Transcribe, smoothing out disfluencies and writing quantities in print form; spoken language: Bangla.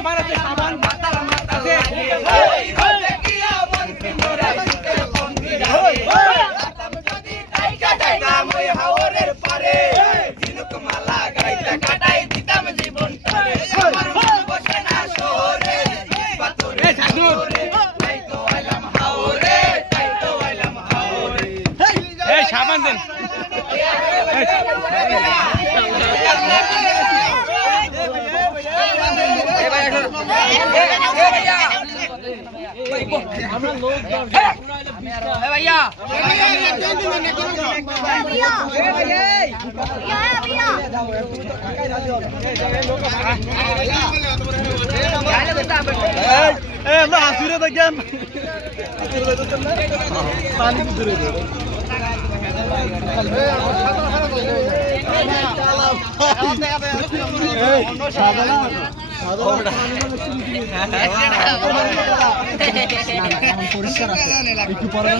সাবান আছে সাবান মাতার মাতাছে সাবান দেন আমরা লোক ভাইয়া আমরা হাসিরে দেখেন পানি দূরে পরিষ্কার আছে একটু পরে